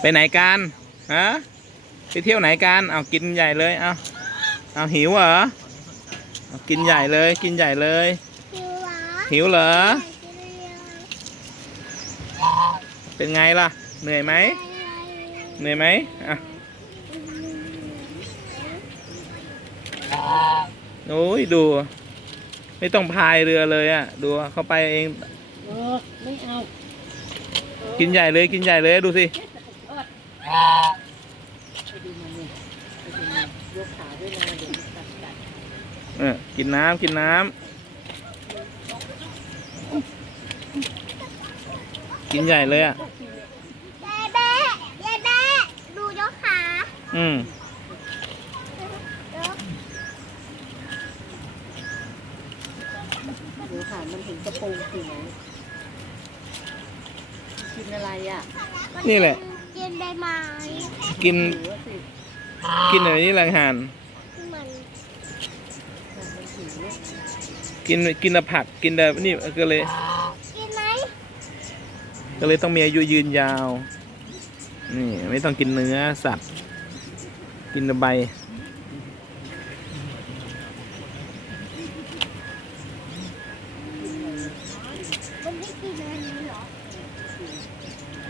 ไปไหนกันฮะ ไปเที่ยวไหนกันเอากินใหญ่เลย เอาเอาหิวเหรอ กินใหญ่เลย กินใหญ่เลย หิวเหรอ เป็นไงล่ะ เหนื่อยไหม เหนื่อยไหมอะโอ้ยดู ไม่ต้องพายเรือเลยอ่ะดู เขาไปเองไม่เอากินใหญ่เลยกินใหญ่เลยดูสิเออกินน้ำกินน้ำกินใหญ่เลยอ่ะเบ๊เบ๊เบ๊ดูยกขา อืมดูขามันเห็นกระโปรงอยู่กินอะไรอ่ะ นี่แหละ กินใบไม้ กิน กินอะไรนี่แรงหานกิน กินผัก กินแต่นี่ก็เลย กินไหมก็เลยต้องมีอายุยืนยาว นี่ ไม่ต้องกินเนื้อสัตว์ กินใบ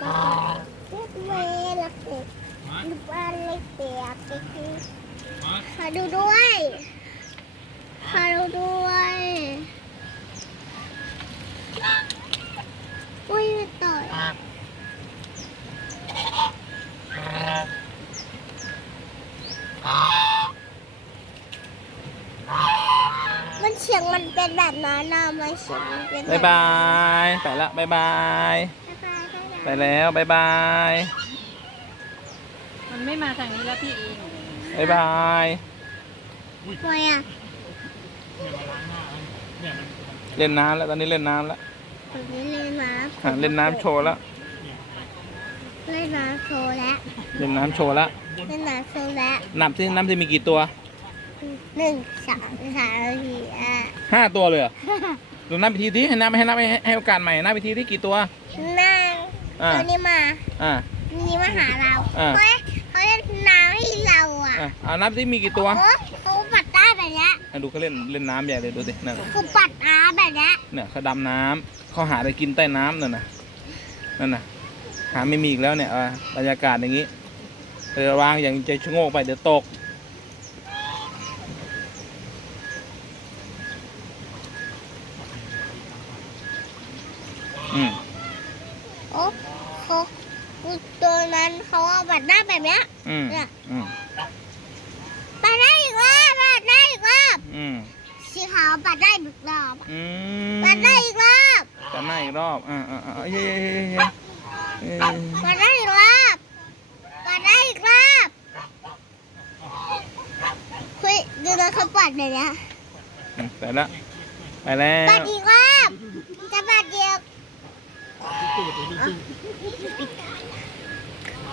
เมดูกบอลเป็ดเป็ดขอดูด้วยขอดูด้วยอุ้ยต่อมันเฉียงมันเป็นแบบนั้นนะมันเฉียงมันเป็นบายบาย ไปละบายบายปแล้วบายบาย มันไม่มาทางนี้แล้วพี่เองบายบายเล่นน้ำแล้ว ตอนนี้เล่นน้ำแล้ว ตอนนี้เล่นน้ำเล่นน้ำโชว์แล้ว เล่นน้ำโชว์แล้ว เล่นน้ำโชว์แล้วเล่นน้ำโชว์แล้วนับที่น้ำที่มีกี่ตัวหนึ่งสองสามสี่ห้าห้าตัวเลยเหรอดูน้ำพิธีที่ให้น้ำให้น้ำให้โอกาสใหม่น้ำพิธีที่กี่ตัวหน้าตอนนี้มาอ่ามีมาหาเราเขาเขล่นน้ำให้เราอ่ะ อ่านับที่มีกี่ตัวเขาปัดได้แบบเนี้ยอ่ะดูเขาเล่นเล่นน้ำใหญ่เลยดูสิเือปัดน้ำแบบเนี้ยเนี่ยเขาดำน้ำเขาหาอะไรกินใต้น้ำนั่นน่ะนั่นน่ะหาไม่มีอีกแล้วเนี่ยบรรยากาศอย่างนี้เดี๋ยววางอย่างใจชงโงก ไปเดี๋ยวตก อืมนนั้นเขาเอาบัดหน้าแบบเนี้ยบัดหน้าอีกรอบบัดหน้าอีกรอบสีขาวบัดได้าึีกรอบบัดหน้าอีกรอบบัดหน้าอีกรอบอ่าอ่าอ่าเฮ้ยเยบัดหน้าอีกรอบบัดหน้าอีกรอบคุยดูแลเขาปัดแบบเนี้ยไปแล้วไปแล้วบัดอีกรอบจะบัดเดียว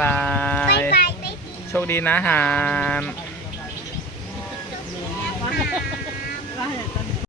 บายบายบายโชคดีนะฮาน